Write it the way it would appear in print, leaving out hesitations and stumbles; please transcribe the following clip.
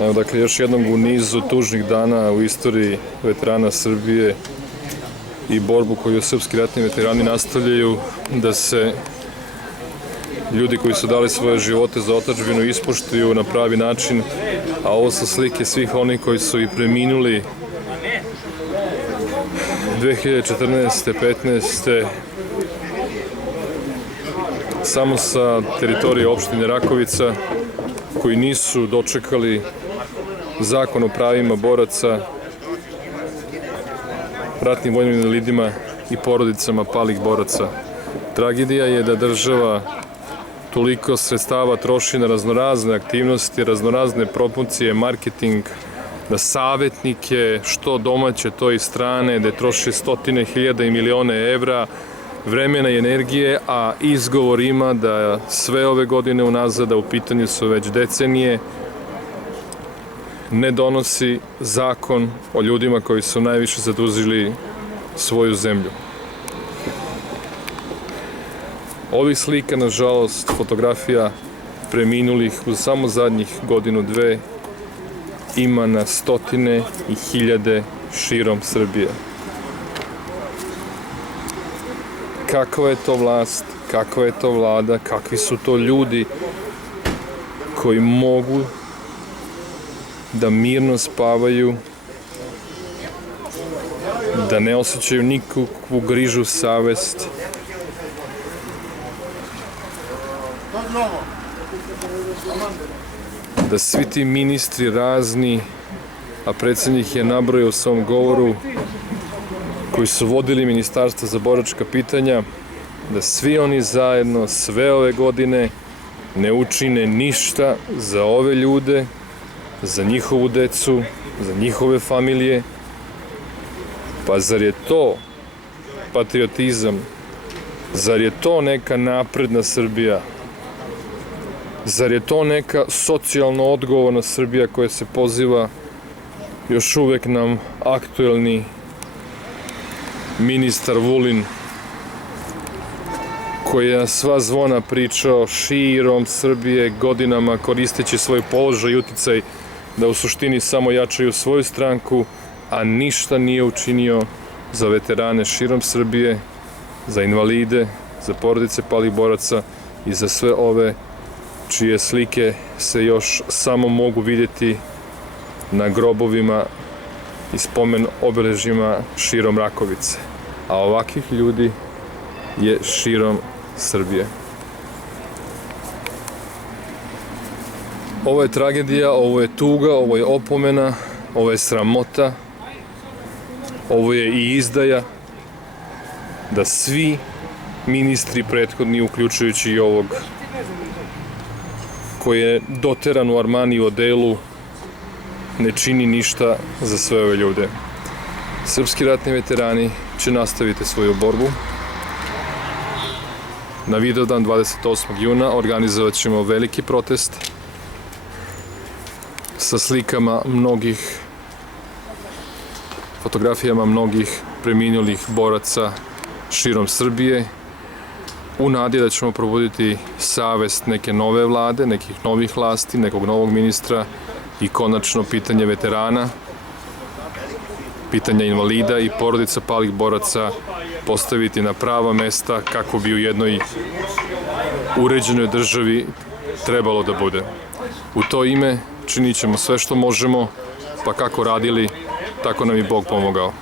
Evo, dakle, još jednom u nizu tužnih dana u istoriji veterana Srbije i borbu koju srpski ratni veterani nastavljaju da se ljudi koji su dali svoje živote za otadžbinu ispoštuju na pravi način, a ovo su slike svih onih koji su i preminuli 2014. 15. samo sa teritorije opštine Rakovica, koji nisu dočekali zakon o pravima boraca, ratnim vojnim invalidima i porodicama palih boraca. Tragedija je da država toliko sredstava troši na raznorazne aktivnosti, raznorazne promocije, marketing, na savjetnike, što domaće, to i strane, da troši stotine hiljada i milione evra, vremena i energije, a izgovor ima da sve ove godine unazad, da u pitanju su već decenije, ne donosi zakon o ljudima koji su najviše zadužili svoju zemlju. Ovih slika, nažalost, fotografija preminulih u samo zadnjih godinu, dve, ima na stotine i hiljade širom Srbije. Kakva je to vlast, kakva je to vlada, kakvi su to ljudi koji mogu da mirno spavaju, da ne osjećaju nikakvu grižu savest, da svi ti ministri razni, a predsjednik je nabrojao u svom govoru, koji su vodili ministarstvo za boračka pitanja, da svi oni zajedno sve ove godine ne učine ništa za ove ljude, za njihovu decu, za njihove familije. Pa zar je to patriotizam? Zar je to neka napredna Srbija? Zar je to neka socijalno odgovorna Srbija koja se poziva još uvek nam aktuelni ministar Vulin, koji je na sva zvona pričao širom Srbije godinama koristeći svoj položaj i uticaj da u suštini samo jačaju svoju stranku, a ništa nije učinio za veterane širom Srbije, za invalide, za porodice palih boraca i za sve ove čije slike se još samo mogu vidjeti na grobovima i spomen obeležjima širom Rakovice. A ovakvih ljudi je širom Srbije. Ovo je tragedija, ovo je tuga, ovo je opomena, ovo je sramota, ovo je i izdaja da svi ministri prethodni, uključujući i ovog koji je doteran u Armani odelu, ne čini ništa za sve ove ljude. Srpski ratni veterani će nastaviti svoju borbu. Na Vidovdan 28. juna organizovat ćemo veliki protest sa slikama mnogih, fotografijama mnogih preminulih boraca širom Srbije, u nadi da ćemo probuditi savest neke nove vlade, nekih novih vlasti, nekog novog ministra i konačno pitanje veterana, pitanja invalida i porodica palih boraca postaviti na prava mesta kako bi u jednoj uređenoj državi trebalo da bude. U to ime činit ćemo sve što možemo, pa kako radili, tako nam i Bog pomogao.